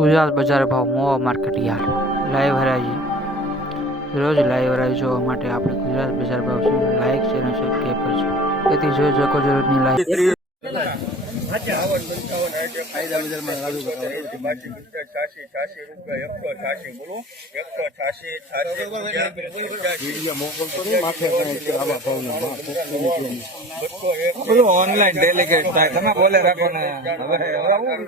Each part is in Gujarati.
ગુજરાત બજાર ભાવ મોવા માર્કેટ યાર્ડ લાઈવ હરાજી. રોજ લાઈવ હરાજી જોવા માટે આપણે ગુજરાત બજાર ભાવ લાઈક ચેનલ સબસ્ક્રાઈબ કરશું તેથી જોઈ શકો જરૂરની લાઈવ બાવન પંચાવન રૂપિયા એકસો બોલો. એકસો બધું ઓનલાઈન ડેલિગેટ થાય. તમે બોલે રાખો ને. હવે હવે હું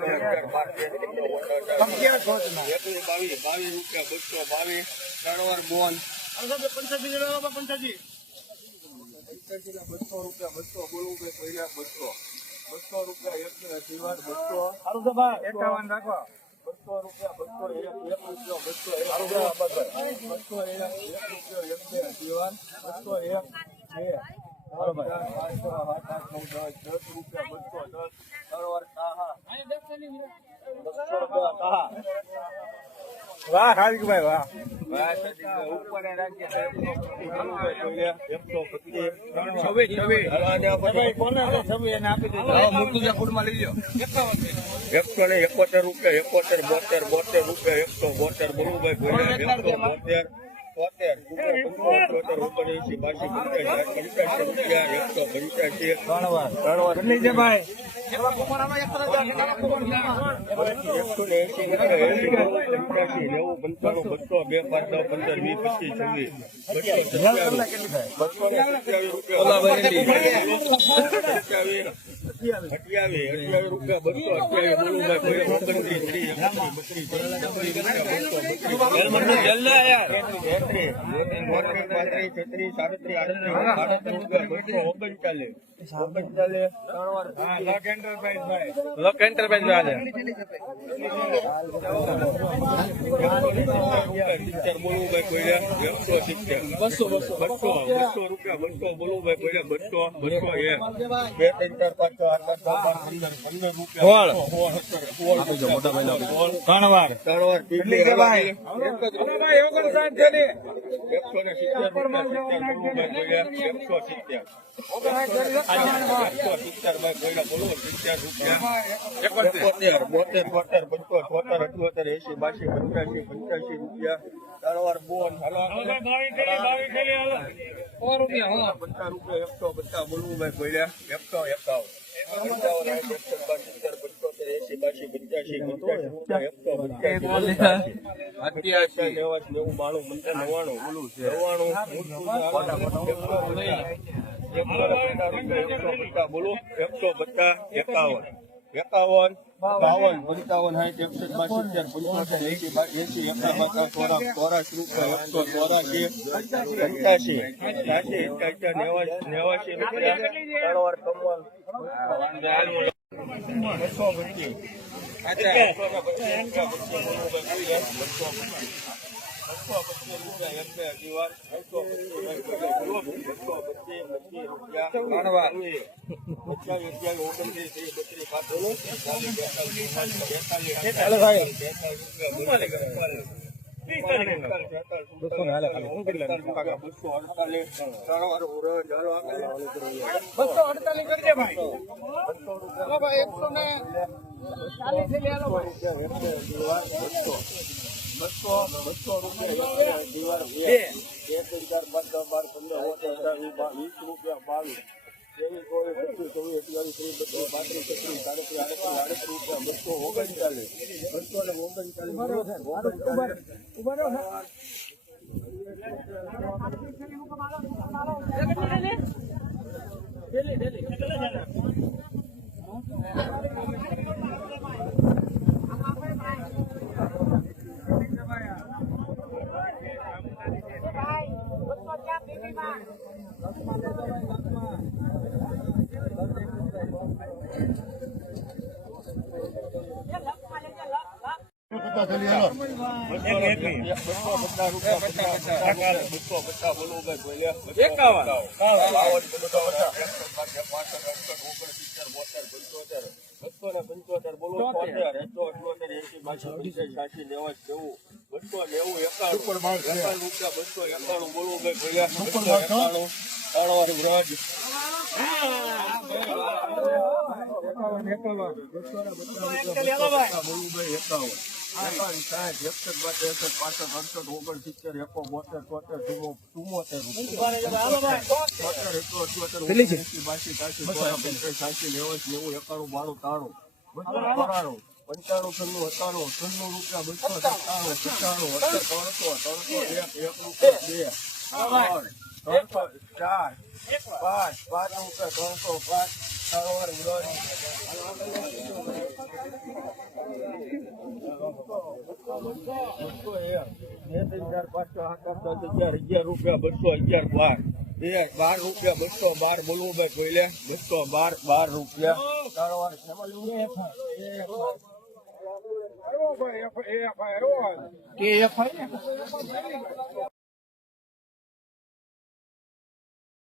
બાવીસ બાવીસ રૂપિયા બસો બાવીસ. ત્રણ વાર બોન પંચાસી ના બસો રૂપિયા બસો બોલવું કે પહેલા બસો. બસો રૂપિયા એક દિવાર બસો. એકાવન રાખો. બસો રૂપિયા બસો એક એક રૂપિયો બસો એક. બસો એક એક રૂપિયો એક બે દિવાર બસો એક. બે. બરોબર પાંચસો સાત આઠ નવ દસ. દસ રૂપિયા બસો દસ. વાર સાહા બસો રૂપિયા સાહા વાહ હાર્દિકભાઈ વાહ. એકસો પચીસ ને એકોતેર રૂપિયા એકોતેર બોતેર બોતેર રૂપિયા એકસો બોતેર બોલ્યા એકસો બોતેર બોતેર બોતેર ઉપર એસી બાસી પંચ્યાસી પંચ્યાસી રૂપિયા એકસો પંચ્યાસી ત્રણ વાર ત્રણ વાર. ભાઈ? એકસો ને એસી નેવું પંચાણું બસો બે પાંચ દસ પંદર વીસ પચીસ છવ્વીસ બસો ને સત્યાવીસ રૂપિયા અઠ્યાવીસ રૂપિયા બસો અઠ્યાવીસ ઓગણચાલીસ ઓગણચાલીસ લક એન્ટરપ્રાઇઝ ભાઈ લક એન્ટરપ્રાઇઝ વાળા બસો બસો. બસો બસો રૂપિયા બસો બોલુભાઈ કોઈ બસો બસો એક બે ત્રણ ચાર પાંચ છ આઠ પંદર રૂપિયા. ત્રણ વાર. ત્રણ વાર એકસો ને સિત્તેર રૂપિયા એકસો સિત્તેર એકસો સિત્તેર ભાઈ કોઈના બોલો સિત્તેર રૂપિયા. એકોતેર બોતેર બોતેર પંચોતેર છોતેર અઠ્યોતેર એસી બાસી પંચ્યાસી પંચ્યાસી રૂપિયા. ચાર બોન હાલો પચાસ રૂપિયા એકસો પચાસ બોલવું ભાઈ બોલ્યા એકસો એકાવન એકાવન સાઠ, એકસો બાસી, સિત્તેર, પંચોતેર, એસી બાસી પંચ્યાસી પંચ્યાસી રૂપિયા એકસો પંચ્યાસી અઠ્યાસી નેવાસી નેવું બાણું પંચાવન નવ્વાણું નવ્વાણું એકસો પચાસ. એકસો ને પચાસ રૂપિયા એકસો પચાસ બોલો. એકસો પચાસ એકાવન. એકાવન બાવન. પંચાવન સાઠ એકસઠ બાસઠ પંચોતેર એસી બા- એસી એકા બાકા ચોરા ચોરાશી રૂપિયા એકસો ચોરાશી પંચ્યાસી ત્યાસી એક્યાસી નેવાસી નેવાસી રૂપિયા ત્રણ વાર કમલ બેતાલીસ બસો ને હાલે ખાલી બસો અડતાલીસ બસો અડતાલીસ કરજે ભાઈ ભાઈ એકસો ને ચાલીસ ભાઈ બસો બસો રૂપિયા એક દીવાર ચાર પાંચ બાર પંદર વીસ રૂપિયા બાવીસ ત્રેવીસ ચોવીસ પચીસ ચોવીસ એકતાલીસ ત્રીસ બત્રીસ પાંત્રીસ છત્રીસ સાડત્રીસ આડત્રીસ આડત્રીસ રૂપિયા બસો ઓગણચાલીસ બસો ને ઓગણચાલીસ ઓગણચાલીસ બસો પચાસ રૂપિયા પચાસ પચાસ બસો પચાસ બોલવું ભાઈ બોલ્યા એકાવન. બાવન બસો પચાસ પાસઠ અડસઠ ઓગણસિત્તેર ખાલી હેલો બસો ને પંચોતેર બોલો તોતેર એકસો અઠ્યોતેર એસી બાસી પંચાસી સાસી નેવાસ નેવું બસો નેવું એકાણું એકાણું રૂપિયા બસો એકાણું બોલવું ભાઈ બોલ્યા બસો એકાણું ત્રણ વાર એકાવન એકાવન બસો ને બસો પચાસ બોલવું ભાઈ એકાવન પંચાણું, છન્નું, સત્તાણું, છન્નું રૂપિયા, બસો, સત્તાણું, સત્તાણું, ત્રણસો, ત્રણસો, એક, એક રૂપિયા, બે, ત્રણ, ત્રણસો, ચાર, પાંચ, પાંચ રૂપિયા, ત્રણસો, પાંચ, ત્રણ, ત્રણ, બસો એક, બે ત્રણ ચાર પાંચ છ સાત આઠ દસ અગિયાર રૂપિયા બસો અગિયાર બાર બાર રૂપિયા બસો બાર બોલવું ભાઈ કોઈલે બસો બાર બાર રૂપિયા કે એફ આઈ